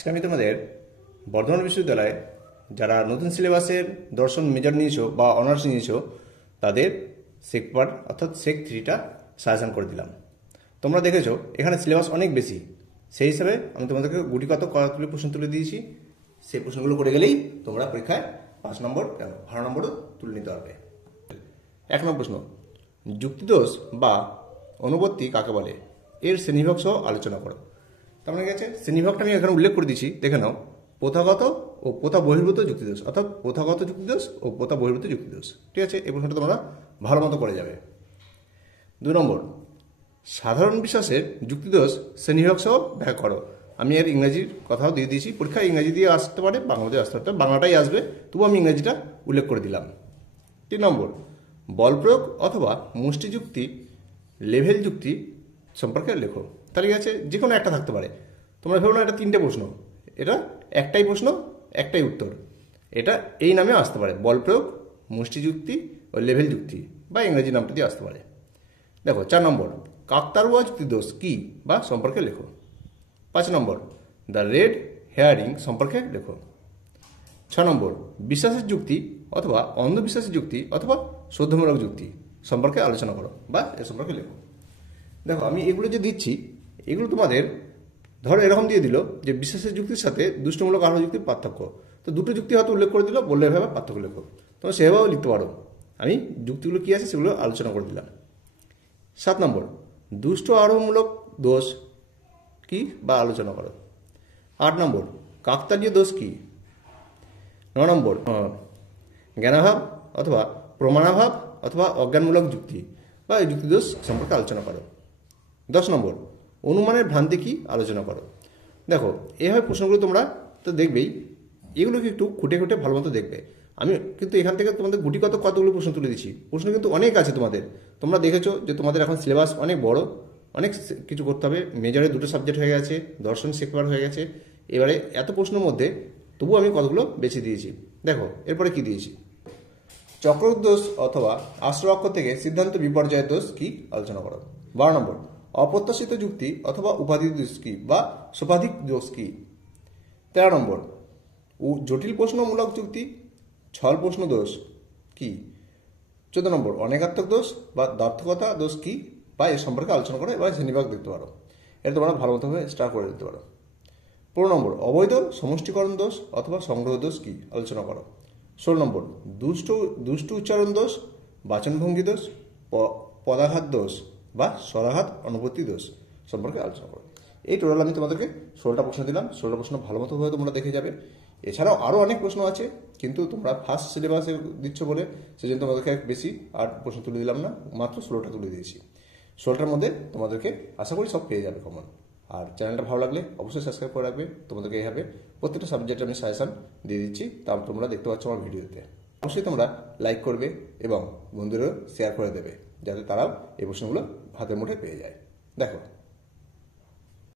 আজকে আমি তোমাদের বর্ধমান বিশ্ববিদ্যালয়ে যারা নতুন সিলেবাসের দর্শন মেজর নিয়েছো বা অনার্স নিয়েছো তাদের সেক পার্ট অর্থাৎ সেক 3টা সাজেশন করে দিলাম। তোমরা দেখেছো এখানে সিলেবাস অনেক বেশি, সেই হিসাবে আমি তোমাদেরকে গুটিগত কতগুলি প্রশ্ন তুলে দিয়েছি। সেই প্রশ্নগুলো করে গেলেই তোমরা পরীক্ষায় 5 নম্বর কেন 12 নম্বরও তুলে নিতে পারবে। 1 নম্বর প্রশ্ন, যুক্তিদোষ বা অনুবর্তী কাকে বলে, এর শ্রেণীবিভাগ সহ আলোচনা করো। তার মানে গেছে শ্রেণীবিভাগটা আমি এখানে উল্লেখ করে দিচ্ছি, দেখে নাও। প্রথাগত ও প্রথা বহির্ভূত যুক্তিদোষ, অর্থাৎ প্রথাগত যুক্তিদোষ ও প্রথা বহির্ভূত যুক্তিদোষ। ঠিক আছে, এই প্রশ্নটা তোমরা ভালো মতো করে যাবে। 2 নম্বর, সাধারণ বিশ্বাসের যুক্তিদোষ শ্রেণীবিভাগ সহ ব্যাখ্যা করো। আমি এর ইংরাজির কথাও দিয়ে দিয়েছি, পরীক্ষা ইংরাজি দিয়ে আসতে পারে, বাংলা দিয়ে আসতে পারে, বাংলাটাই আসবে, তবু আমি ইংরাজিটা উল্লেখ করে দিলাম। 3 নম্বর, বল প্রয়োগ অথবা মুষ্টি যুক্তি লেভেল যুক্তি সম্পর্কে লেখো। তাহলে গেছে যে কোনো একটা থাকতে পারে। তোমরা ভেবো না এটা 3টে প্রশ্ন, এটা একটাই প্রশ্ন একটাই উত্তর। এটা এই নামে আসতে পারে, বল প্রয়োগ, মুষ্টি যুক্তি ও লেভেল যুক্তি, বা ইংরেজি নামটা দিয়ে আসতে পারে। দেখো 4 নম্বর, কাকতাড়ুয়া যুক্তিদোষ কি বা সম্পর্কে লেখো। 5 নম্বর, দ্য রেড হেয়ারিং সম্পর্কে লেখো। 6 নম্বর, বিশ্বাসের যুক্তি অথবা অন্ধবিশ্বাসের যুক্তি অথবা শ্রদ্ধামূলক যুক্তি সম্পর্কে আলোচনা করো বা এ সম্পর্কে লেখো। দেখো আমি এগুলো যে দিচ্ছি, এগুলো তোমাদের ধরো এরকম দিয়ে দিল যে বিশ্বাসের যুক্তির সাথে দুষ্টমূলক আরোহ যুক্তির পার্থক্য। তো দুটো যুক্তি হয়তো উল্লেখ করে দিল, বললে এভাবে পার্থক্য লেখো। তোমরা সেভাবেও লিখতে পারো, আমি যুক্তিগুলো কী আছে সেগুলো আলোচনা করে দিলাম। 7 নম্বর, দুষ্ট আরোহমূলক দোষ কি বা আলোচনা করো। 8 নম্বর, কাকতালীয় দোষ কি। 9 নম্বর, জ্ঞানাভাব অথবা প্রমাণাভাব অথবা অজ্ঞানমূলক যুক্তি বা এই যুক্তিদোষ সম্পর্কে আলোচনা করো। 10 নম্বর, অনুমানের ভ্রান্তি কি আলোচনা করো। দেখো এইভাবে প্রশ্নগুলো তোমরা তো দেখবেই, এগুলোকে একটু খুঁটে খুঁটে ভালো মতো দেখবে। আমি কিন্তু এখান থেকে তোমাদের গুটিগত কতগুলো প্রশ্ন তুলে দিচ্ছি, প্রশ্ন কিন্তু অনেক আছে তোমাদের। তোমরা দেখেছো যে তোমাদের এখন সিলেবাস অনেক বড়, অনেক কিছু করতে হবে। মেজরে 2টো সাবজেক্ট হয়ে গেছে, দর্শন সেক্টর হয়ে গেছে। এবারে এত প্রশ্নের মধ্যে তবু আমি কতগুলো বেছে দিয়েছি। দেখো এরপরে কি দিয়েছি, চক্রক দোষ অথবা আশ্রয় থেকে সিদ্ধান্ত বিপর্যয়ের দোষ কি আলোচনা করো। 12 নম্বর, অপ্রত্যাশিত যুক্তি অথবা উপাধি দোষ কি বা সোপাধিক দোষ কি। 13 নম্বর, জটিল প্রশ্নমূলক যুক্তি ছল প্রশ্ন দোষ কি। 14 নম্বর, অনেকাত্মক দোষ বা দ্ব্যর্থকতা দোষ কি বা এ সম্পর্কে আলোচনা করে বা শ্রেণীবিভাগ দেখতে পারো। এটা তোমরা ভালো মতোভাবে স্টার করে দিতে পারো। 15 নম্বর, অবৈধ সমষ্টিকরণ দোষ অথবা সংগ্রহ দোষ কি আলোচনা করো। 16 নম্বর, দুষ্ট উচ্চারণ দোষ, বাচনভঙ্গি দোষ, পদাঘাত দোষ বা স্বরাঘাত অনুপত্তি দোষ সম্পর্কে আলোচনা করো। এই টোটাল আমি তোমাদেরকে 16টা প্রশ্ন দিলাম। 16টা প্রশ্ন ভালো মতোভাবে তোমরা দেখে যাবে। এছাড়াও আরও অনেক প্রশ্ন আছে, কিন্তু তোমরা ফার্স্ট সিলেবাসে দিচ্ছ বলে সেজন্য তোমাদেরকে বেশি আর প্রশ্ন তুলে দিলাম না, মাত্র 16টা তুলে দিয়েছি। 16টার মধ্যে তোমাদেরকে আশা করি সব পেয়ে যাবে কমন। আর চ্যানেলটা ভালো লাগলে অবশ্যই সাবস্ক্রাইব করে রাখবে। তোমাদেরকে এইভাবে প্রত্যেকটা সাবজেক্টে আমি সাজেশন দিয়ে দিচ্ছি, তা তোমরা দেখতে পাচ্ছ আমার ভিডিওতে। অবশ্যই তোমরা লাইক করবে এবং বন্ধুদেরও শেয়ার করে দেবে, যাতে তারাও এই প্রশ্নগুলো হাতের মুঠে পেয়ে যায়। দেখো